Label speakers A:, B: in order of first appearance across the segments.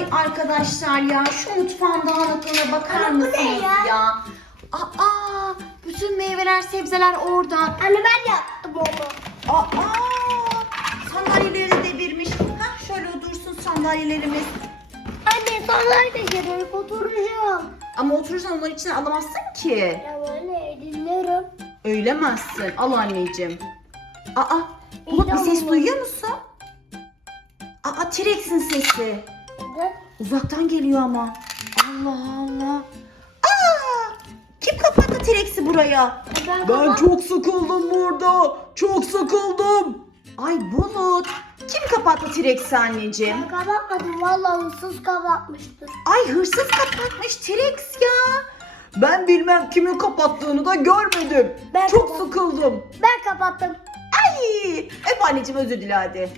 A: arkadaşlar ya, şu mutfağın dağınıklığına bakar
B: Anne, bu ne
A: mısınız
B: ya?
A: ya? Aa, bütün meyveler, sebzeler orada.
B: Anne ben yaptım onu.
A: Aa, sandalyeleri devirmiş. Hah, şöyle otursun sandalyelerimiz.
B: Anne sonra da gelip oturacağım.
A: Ama oturursan onların içine alamazsın ki.
B: Ya anne dinlerim.
A: Öylemezsin. Al anneciğim. Bulut bir ses duyuyor musun? T-Rex'in sesi.
B: Evet.
A: Uzaktan geliyor ama. Allah Allah. Kim kapattı T-Rex'i buraya? Ben çok sıkıldım burada. Çok sıkıldım. Ay Bulut. Kim kapattı T-Rex'i anneciğim?
B: Ben kapatmadım. Vallahi hırsız kapatmıştır.
A: Ay hırsız kapatmış T-Rex ya. Ben bilmem kimin kapattığını da görmedim.
B: Ben
A: Çok
B: kapattım.
A: sıkıldım.
B: Ben kapattım.
A: Ay, öp anneciğim, özür dile hadi.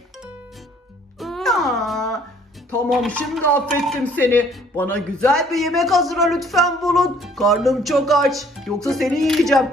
A: Aa, tamam, şimdi affettim seni. Bana güzel bir yemek hazırla lütfen Bulut. Karnım çok aç. Yoksa seni yiyeceğim.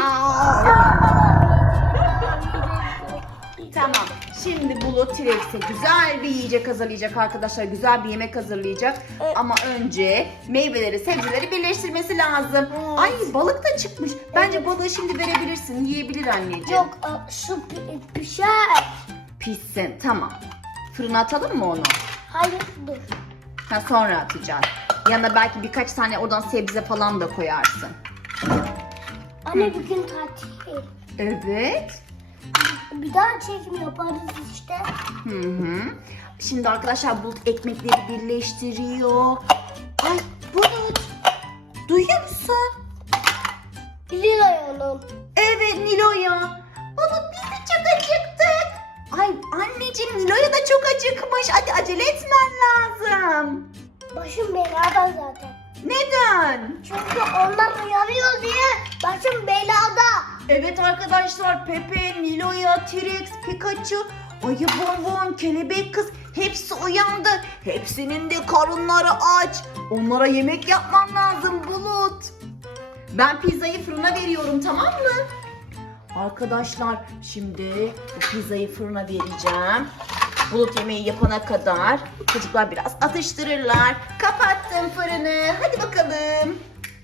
A: Tamam. Şimdi Bulut T-Rex'e güzel bir yiyecek hazırlayacak arkadaşlar. Güzel bir yemek hazırlayacak.
B: Evet.
A: Ama önce meyveleri, sebzeleri birleştirmesi lazım.
B: Evet.
A: Ay, balık da çıkmış. Bence balığı şimdi verebilirsin. Yiyebilir anneciğim.
B: Yok şu pişer.
A: Pişsin. Tamam. Fırına atalım mı onu?
B: Hayır dur.
A: Sonra atacağız. Yanına belki birkaç tane oradan sebze falan da koyarsın.
B: Anne bugün tatil.
A: Evet.
B: Bir daha çekim yaparız işte.
A: Şimdi arkadaşlar Bulut ekmekleri birleştiriyor. Ay Bulut. Duyuyor musun?
B: Biliyorum.
A: Evet Nilo'ya. Bulut, biz de çok acıktık. Ay anneciğim, Nilo'ya da çok acıkmış. Hadi acele etmen lazım.
B: Başım belada zaten.
A: Neden?
B: Çünkü onlar uyanıyor diye başım belada.
A: Evet arkadaşlar, Pepe, Nilo'ya, T-Rex, Pikachu, Ayı Bonbon, Kelebek Kız hepsi uyandı. Hepsinin de karınları aç. Onlara yemek yapman lazım Bulut. Ben pizzayı fırına veriyorum, tamam mı? Arkadaşlar şimdi bu pizzayı fırına vereceğim. Bulut yemeği yapana kadar çocuklar biraz atıştırırlar. Kapattım fırını. Hadi bakalım.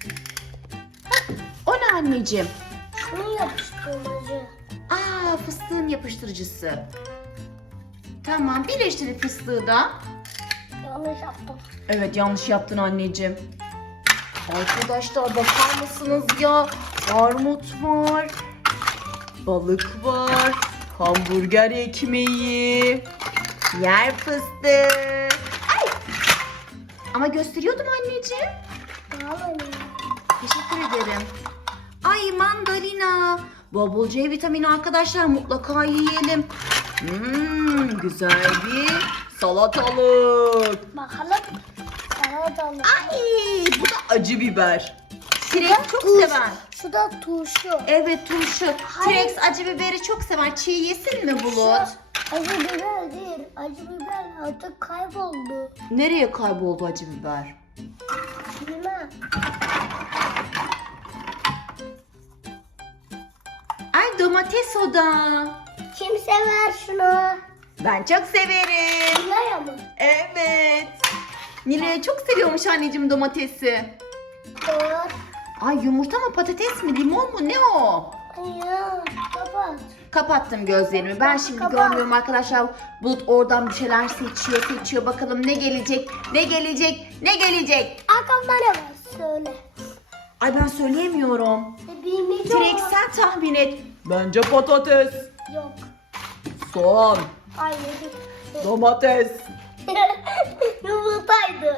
A: O ne anneciğim?
B: Şunu yapıştırmacı.
A: Fıstığın yapıştırıcısı. Tamam, birleştirin fıstığı da.
B: Yanlış yaptım.
A: Evet, yanlış yaptın anneciğim. Arkadaşlar bakar mısınız ya? Armut var. Balık var. Hamburger ekmeği. Yer fıstığı. Ay! Ama gösteriyordum anneciğim.
B: Vallahi.
A: Teşekkür ederim. Ay mandalina. Bubble C vitamini arkadaşlar, mutlaka yiyelim. Güzel bir salatalık.
B: Bakalım. Sana da
A: Ay, bu da acı biber. T-Rex çok
B: turşu.
A: sever.
B: Şu da turşu.
A: Evet, turşu.
B: Hayır.
A: T-Rex acı biberi çok sever. Çiğ yesin mi Bulut?
B: Acı biber değil. Acı biber artık kayboldu.
A: Nereye kayboldu acı biber?
B: Bilmem.
A: Ay, domates o da.
B: Kim sever şunu?
A: Ben çok severim.
B: Bilmem mı?
A: Evet. Nilay çok seviyormuş anneciğim domatesi.
B: Doğru.
A: Ay, yumurta mı, patates mi, limon mu, ne o?
B: Ya kapat.
A: Kapattım gözlerimi. Ben şimdi
B: Kapat.
A: görmüyorum arkadaşlar. Bulut oradan bir şeyler seçiyor. Bakalım ne gelecek? Ne gelecek?
B: Arkamda ne var? Söyle.
A: Ay, ben söyleyemiyorum.
B: Bilmeyeceğim.
A: T-Rex, sen tahmin et. Bence patates,
B: Yok.
A: soğan,
B: Hayır.
A: domates.
B: Yumurtaydı.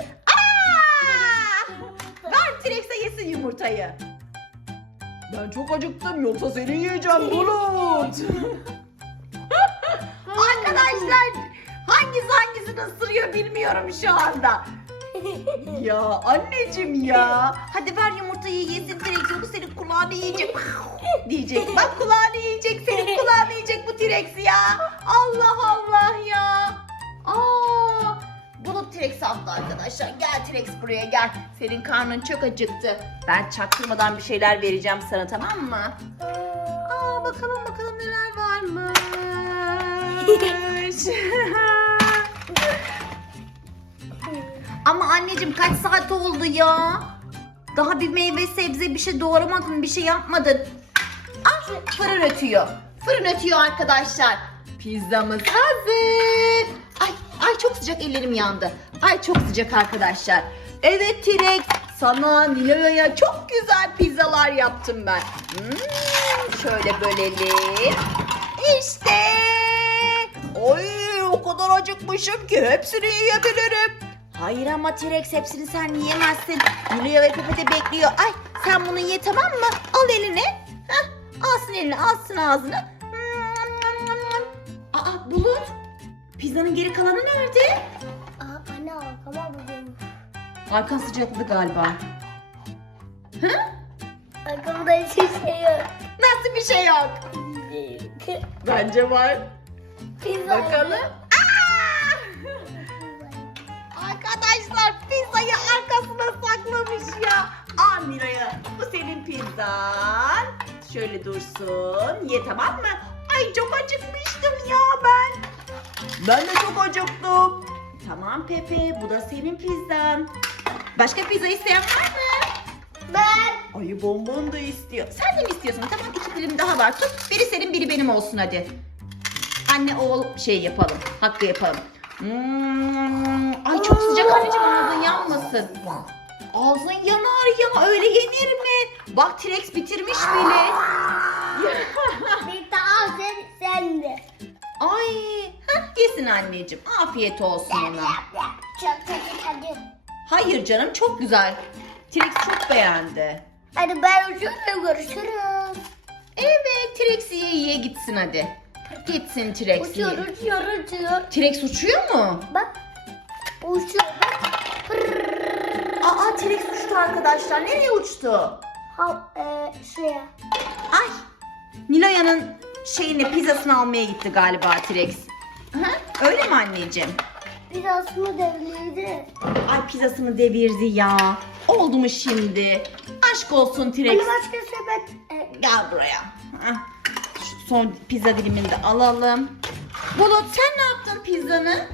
A: Ver T-Rex'e yesin yumurtayı. Ben çok acıktım, yoksa seni yiyeceğim Bulut. Arkadaşlar, hangisini ısırıyor bilmiyorum şu anda. Ya anneciğim ya. Hadi ver yumurtayı yesin T-Rex, yoksa senin kulağını yiyecek. Diyecek. Bak, kulağını yiyecek, senin kulağını yiyecek bu T-Rex ya. Allah Allah ya. Bulut T-Rex'i attı arkadaşlar. Gel T-Rex, buraya gel. Senin karnın çok acıktı. Ben çaktırmadan bir şeyler vereceğim sana, tamam mı? Bakalım neler varmış. Ama anneciğim kaç saat oldu ya? Daha bir meyve sebze bir şey doğramadın, bir şey yapmadın. Ah, fırın ötüyor. Fırın ötüyor arkadaşlar. Pizzamız hazır. Ay çok sıcak, ellerim yandı. Ay çok sıcak arkadaşlar. Evet T-Rex, sana Nilo'ya çok güzel pizzalar yaptım ben. Şöyle bölelim. İşte. Oy, o kadar acıkmışım ki hepsini yiyebilirim. Hayır ama T-Rex, hepsini sen yiyemezsin. Nilo'ya ve Pepe de bekliyor. Ay sen bunu ye, tamam mı? Al eline. Heh, alsın eline, alsın ağzını. Aa Bulut, pizzanın geri kalanı nerede?
B: Anne arkama bakıyorum.
A: Arkan sıcakladı galiba. Hı?
B: Arkamda hiçbir şey yok.
A: Nasıl bir şey yok? Bence var.
B: Pizza.
A: Bakalım. Aa! Arkadaşlar pizzayı arkasına saklamış ya. Al Nilo'ya, bu senin pizzan. Şöyle dursun. Ye, tamam mı? Ay çok acıkmıştım ya ben. Ben de çok acıktım. Tamam Pepe, bu da senin pizzan. Başka pizza isteyen var mı?
B: Ben.
A: Ayı bonbon da istiyor. Sen de mi istiyorsun? Tamam, 2 dilim daha var. Tut. Biri senin, biri benim olsun hadi. Anne oğul şey yapalım. Hakkı yapalım. Ay çok sıcak anneciğim, ağzın yanmasın. Ağzın yanar ya, öyle yenir mi? Bak T-Rex bitirmiş bile.
B: Bir daha sen de.
A: Ay, yesin anneciğim. Afiyet olsun ona.
B: Çok kötü tadı.
A: Hayır canım, çok güzel. T-Rex çok beğendi.
B: Hadi ben uçuyorum, görüşürüz.
A: Evet, T-Rex yiye gitsin hadi. Gitsin T-Rex
B: Uçuyor.
A: T-Rex uçuyor mu?
B: Bak. Uçuyor.
A: Aa, T-Rex uçtu arkadaşlar. Nereye uçtu?
B: Şuraya.
A: Ay, Nilo'yanın pizzasını almaya gitti galiba T-Rex. Hı? Öyle mi anneciğim?
B: Biraz mı devliydi?
A: Ay pizzasını devirdi ya. Oldu mu şimdi? Aşk olsun T-Rex.
B: Hani başka sepet.
A: Gel buraya. Hah. Şu son pizza dilimini de alalım. Bulut, sen ne yaptın pizzanı?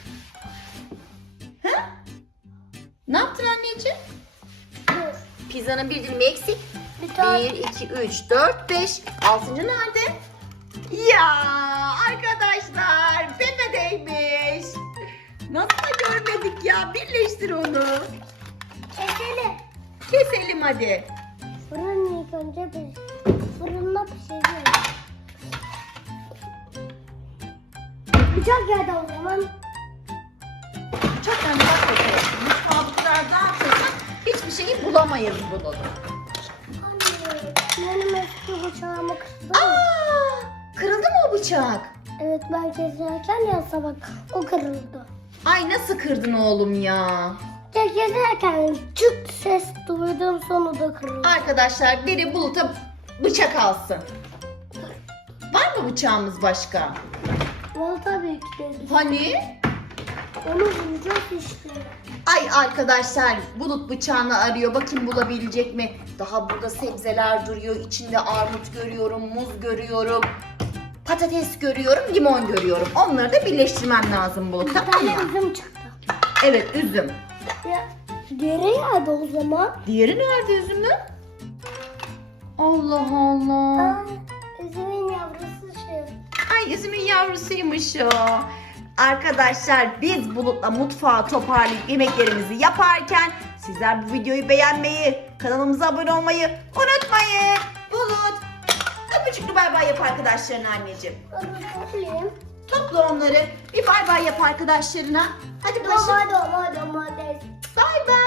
A: Hı? Ne yaptın anneciğim?
B: Dur.
A: Pizzanın bir dilimi eksik.
B: Bir tane.
A: 1, 2, 3, 4, 5. Altıncı nerede? Ya arkadaşlar, Pepe'deymiş. Nasıl da görmedik ya? Birleştir onu.
B: Keselim.
A: Keselim hadi.
B: Fırın ilk önce fırında pişiriyoruz. Bıçak yerde o zaman.
A: Çok önemli bak Pepe. Mutfağı bu kadar dağıtırsak hiçbir şeyi bulamayız bunu.
B: Anne, benim eski bıçağımı kırdı.
A: Aa, kırıldı mı o bıçak?
B: Evet, ben keserken yasa bak, o kırıldı.
A: Ay nasıl kırdın oğlum ya?
B: Keserken çıt ses duydum, sonunda kırıldı.
A: Arkadaşlar biri Bulut'a bıçak alsın. Var mı bıçağımız başka?
B: Vallahi tabii ki de.
A: Hani?
B: Onu bulacağız işte.
A: Ay arkadaşlar, Bulut bıçağını arıyor. Bakayım bulabilecek mi? Daha burada sebzeler duruyor. İçinde armut görüyorum, muz görüyorum. Patates görüyorum, limon görüyorum. Onları da birleştirmem lazım Bulut.
B: Bir
A: Tamam
B: tane
A: mı?
B: üzüm çıktı.
A: Evet, üzüm.
B: Ya, diğeri nerede o zaman?
A: Diğeri nerede üzümün? Allah Allah.
B: Aa, üzümün yavrusu şey.
A: Ay üzümün yavrusuymuş o. Arkadaşlar biz Bulut'la mutfağı toparlayıp yemeklerimizi yaparken sizler bu videoyu beğenmeyi, kanalımıza abone olmayı unutmayın. Bulut, öpücüklü bay bay yap arkadaşlarına anneciğim.
B: Hadi toplayayım.
A: Topla onları, bir bay bay yap arkadaşlarına. Hadi başla.
B: Domates.
A: Bay bay.